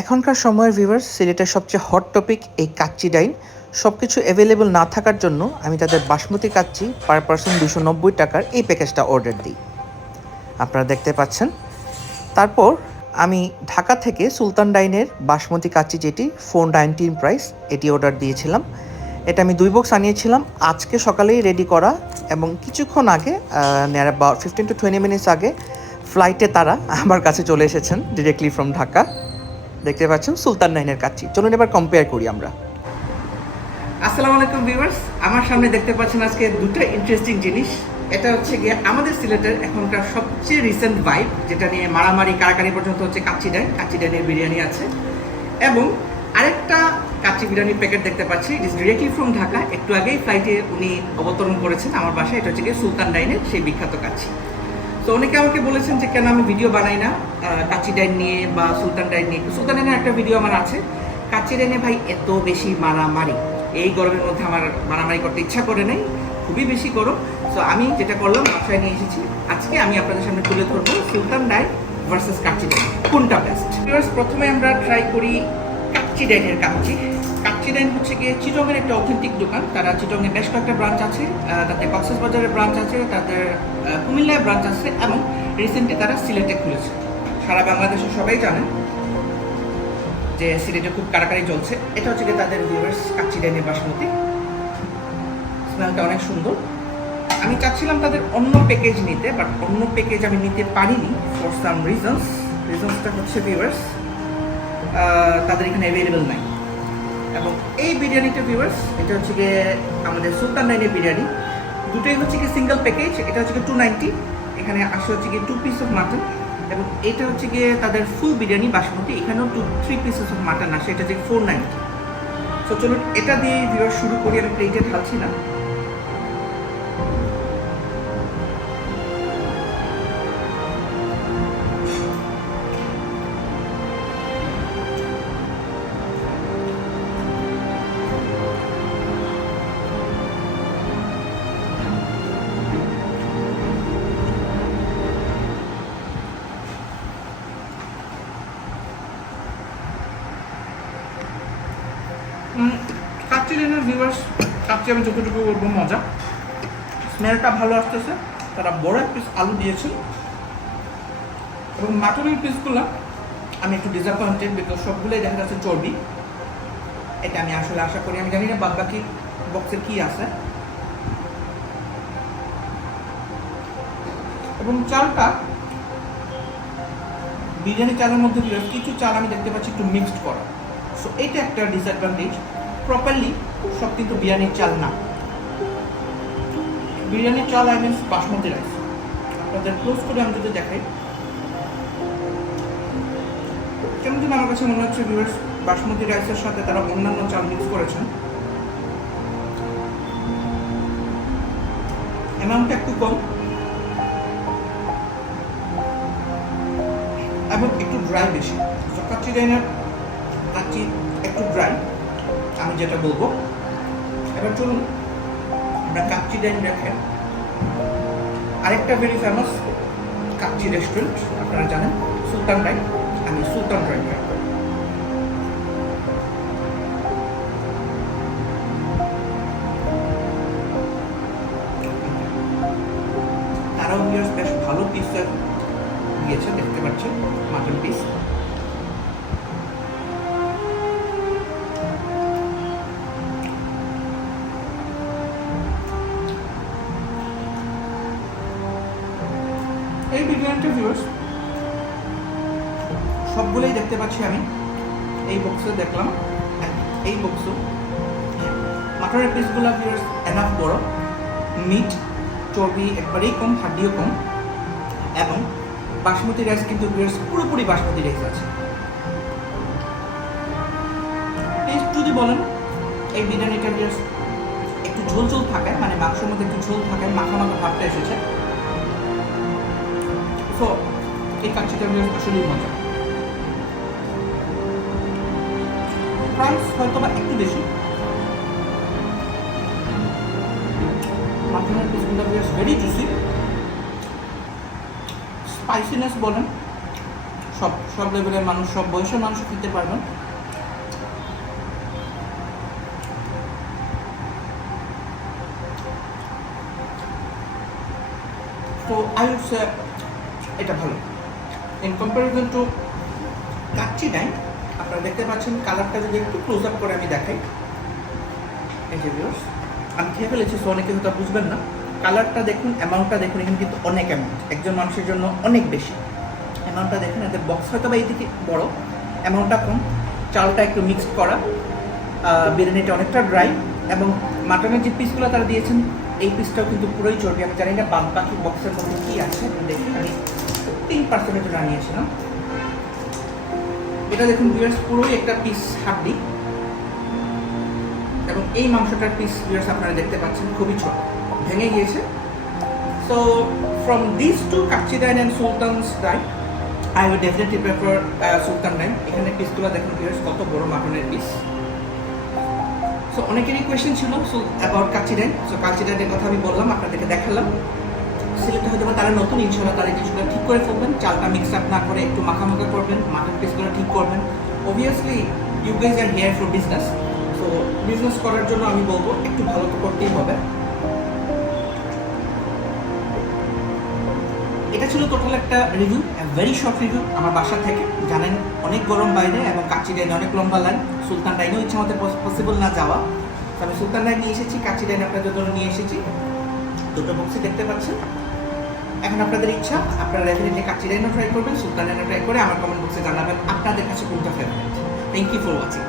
এখনকার সময়ের ভিউয়ার্স সিলেটের সবচেয়ে হট টপিক এই কাচ্চি ডাইন। সব কিছু অ্যাভেলেবল না থাকার জন্য আমি তাদের বাসমতি কাচ্চি পার পারসন 290 টাকার এই প্যাকেজটা অর্ডার দিই, আপনারা দেখতে পাচ্ছেন। তারপর আমি ঢাকা থেকে সুলতান ডাইনের বাসমতি কাচ্চি, যেটি 419 প্রাইস, এটি অর্ডার দিয়েছিলাম। এটা আমি 2 বক্স আনিয়েছিলাম আজকে সকালেই রেডি করা, এবং কিছুক্ষণ আগে নিয়ার অ্যাবাউট 15 to 20 মিনিটস আগে ফ্লাইটে তারা আমার কাছে চলে এসেছেন ডিরেক্টলি ফ্রম ঢাকা। দেখতে পাচ্ছেন সুলতান ডাইনের কাচ্চি। চলুন এবার কম্পেয়ার করি আমরা। আসসালামু আলাইকুম ভিউয়ার্স, আমার সামনে দেখতে পাচ্ছেন আজকে দুটো ইন্টারেস্টিং জিনিস। এটা হচ্ছে গিয়ে আমাদের সিলেটের এখনকার সবচেয়ে রিসেন্ট ভাইব, যেটা নিয়ে মারামারি কারাকারি পর্যন্ত হচ্ছে কাচ্চি ডাইনের বিরিয়ানি আছে। এবং আরেকটা কাচ্চি বিরিয়ানির প্যাকেট দেখতে পাচ্ছি, ইট ইস ডিরেক্টলি ফ্রম ঢাকা। একটু আগেই ফ্লাইটে উনি অবতরণ করেছেন আমার বাসায়। এটা হচ্ছে গিয়ে সুলতান ডাইনের সেই বিখ্যাত কাচ্চি। তো অনেকে আমাকে বলেছেন যে কেন আমি ভিডিও বানাই না কাচ্চি ডাইন নিয়ে বা সুলতান ডাইন নিয়ে। সুলতান ডাইনের একটা ভিডিও আমার আছে। কাচ্চি ডাইনে ভাই এত বেশি মারামারি, এই গরমের মধ্যে আমার মারামারি করতে ইচ্ছা করে নেই, খুবই বেশি গরম। সো আমি যেটা করলাম, বাসায় নিয়ে এসেছি। আজকে আমি আপনাদের সামনে তুলে ধরবো সুলতান ডাইন ভার্সেস কাচ্চি ডাইন, কোনটা বেস্ট। প্রথমে আমরা ট্রাই করি কাচ্চি ডাইনের কাচ্চি। কাচ্চি ডাইন হচ্ছে গিয়ে চিটংয়ের একটা অথেন্টিক দোকান। তারা চিটংয়ে বেশ কয়েকটা ব্রাঞ্চ আছে, তাদের কক্সবাজারের ব্রাঞ্চ আছে, তাদের কুমিল্লায় ব্রাঞ্চ আছে, এবং রিসেন্টলি তারা সিলেটে খুলেছে। সারা বাংলাদেশে সবাই জানেন যে সিলেটে খুব কারাকারি চলছে। এটা হচ্ছে গিয়ে তাদের ভিউয়ার্স কাচ্চি ডাইনের বাসমতি। স্মেলটা অনেক সুন্দর। আমি চাচ্ছিলাম তাদের অন্য প্যাকেজ নিতে, বাট অন্য প্যাকেজ আমি নিতে পারিনি ফর সাম রিজনসটা হচ্ছে ভিউয়ার্স তাদের এখানে অ্যাভেলেবেল নাই। এবং এই বিরিয়ানিটা ভিউয়ার্স, এটা হচ্ছে গিয়ে আমাদের সুলতান ডাইনের বিরিয়ানি। দুটোই হচ্ছে কি সিঙ্গেল প্যাকেজ। এটা হচ্ছে গিয়ে 290, এখানে আসে হচ্ছে গিয়ে 2 পিস অফ মাটন। এবং এটা হচ্ছে গিয়ে তাদের ফুল বিরিয়ানি বাসমতি, এখানেও 3 পিসেস অফ মাটন আসে। এটা হচ্ছে 490। সো চলুন এটা দিয়ে ভিউয়ার্স শুরু করি। আমি প্লেটে ঢালছি না। কাচ্চি ডাইনের ভিউয়ার্স, কাচ্চি আমি যতটুকু বলবো মজা, স্মেলটা ভালো আসতেছে। তারা বড় এক পিস আলু দিয়েছে, এবং মাটনের পিসগুলো আমি একটু ডিসঅ্যাপয়েন্টেড, বিকজ সবগুলোই দেখা যাচ্ছে চর্বি। এটা আমি আসলে আশা করি। আমি জানি না বাদ বাকি বক্সে কি আছে। এবং চালটা, বিরিয়ানি চালের মধ্যে কিছু চাল আমি দেখতে পাচ্ছি একটু মিক্সড করা। সো এটা একটা ডিসঅ্যাডভান্টেজ। প্রপারলি সব কিন্তু বিরিয়ানির চাল না। বিরিয়ানির চাল আই মিনস বাসমতি রাইস। আপনাদের ক্লোজ করে আমি যদি দেখাই, কেমন যেন আমার কাছে মনে হচ্ছে ভিউয়ার্স বাসমতি রাইসের সাথে তারা অন্যান্য চাল মিক্স করেছেন। অ্যামাউন্টটা একটু কম এবং একটু ড্রাই বেশি। কাচ্চি ডাইনের কাচ্চি একটু ড্রাই, আমি যেটা বলবো। এবার চলুন আমরা কাচ্চি ডাইন দেখেন। আরেকটা ভেরি ফেমাস কাচ্চি রেস্টুরেন্ট আপনারা জানেন, সুলতান ডাইন। আমি সুলতান ডাইন খাই। তারাও বেশ ভালো পিসের দিয়েছে, দেখতে পাচ্ছেন মাটন পিস। এই বিরিয়ানিটা ভিউয়ার্স সবগুলোই দেখতে পাচ্ছি আমি এই বক্সে দেখলাম। এই বক্সও মাটনের পিসগুলো ভিউয়ার্স এনাফ বড়, মিট চর্বি একবারেই কম, হাড্ডিও কম। এবং বাসমতি রাইস কিন্তু ভিউয়ার্স পুরোপুরি বাসমতি রাইস আছে। টেস্ট যদি বলেন, এই বিরিয়ানিটা ভিউয়ার্স একটু ঝোল ঝোল থাকে, মানে মাংসের মধ্যে একটু ঝোল থাকে, মাখা মাখা ভাবটা এসেছে। সো এই কাচ্চিটা আসলেই মজা। প্রাইস হয়তো বা একটু বেশি। মাটনের পিসগুলো ভেরি জুসি, স্পাইসিনেস বলেন সব সব লেভেলের মানুষ, সব বয়সের মানুষ খেতে পারবেন। তো আই উড সে এটা ভালো ইন কম্পারিজন টু কাচ্চি ডাইন। আপনারা দেখতে পাচ্ছেন কালারটা যদি একটু ক্লোজ আপ করে আমি দেখাই, এই যে ভিউয়ার্স আমি খেয়ে ফেলেছি, সো অনেকে হয়তো বুঝবেন না। কালারটা দেখুন, অ্যামাউন্টটা দেখুন, এখানে কিন্তু অনেক অ্যামাউন্ট, একজন মানুষের জন্য অনেক বেশি। অ্যামাউন্টটা দেখুন, এদের বক্স হয়তো বা এই দিকে বড়, অ্যামাউন্টটা কম, চালটা একটু মিক্সড করা, বিরিয়ানিটা অনেকটা ড্রাই, এবং মাটনের যে পিসগুলো তারা দিয়েছেন এই পিসটাও কিন্তু পুরোই চর্বি। আমি জানি না বাদ বাকি বক্সের মধ্যে কী আছে, দেখি আমি 3% জন্য নিয়েছিলাম। এটা দেখুন ভিউয়ার্স, পুরোই একটা পিস হাড্ডি, এবং এই মাংসটার পিস ভিউয়ার্স আপনারা দেখতে পাচ্ছেন খুবই ছোট, ভেঙে গিয়েছে। So from this to Kacchi dine and Sultan's dine, I will definitely prefer Sultan dine. এখানে পিসগুলো দেখুন ভিউয়ার্স কত বড় মাটনের পিস। সো অনেকেরই কোয়েশ্চেন ছিল about Kacchi dine. So Kacchi ডাইনের কথা আমি বললাম, আপনাদেরকে দেখালাম। সিলেক্ট হয়তো বা তারা নতুন, ইনশাল্লাহ তারা এই জিনিসগুলো ঠিক করে ফেলবেন। চালটা মিক্স আপ না করে একটু মাখামাখা করবেন, মাটন পিসগুলো ঠিক করবেন। Obviously you guys are here for business, so business করার জন্য আমি বলবো একটু ভালো তো করতেই হবে। এটা ছিল টোটাল একটা রিভিউ, ভেরি শর্ট রিভিউ আমার বাসা থেকে। জানেন অনেক গরম বাইরে, এবং কাচ্চি ডাইনে অনেক লম্বা লাইন। সুলতান ডাইনেও ইচ্ছা মতো পসিবল না যাওয়া, তো আমি সুলতান ডাইন নিয়ে এসেছি, কাচ্চি ডাইন আপনাদের জন্য নিয়ে এসেছি। দুটো বক্সই দেখতে পাচ্ছেন। এখন আপনাদের ইচ্ছা, আপনারা ডেফিনেটলি কাচ্চি ডাইনও ট্রাই করবেন, সুলতান ডাইনও ট্রাই করে আমার কমেন্ট বক্সে জানাবেন আপনাদের কাছে কোনটা favourite. Thank you for watching.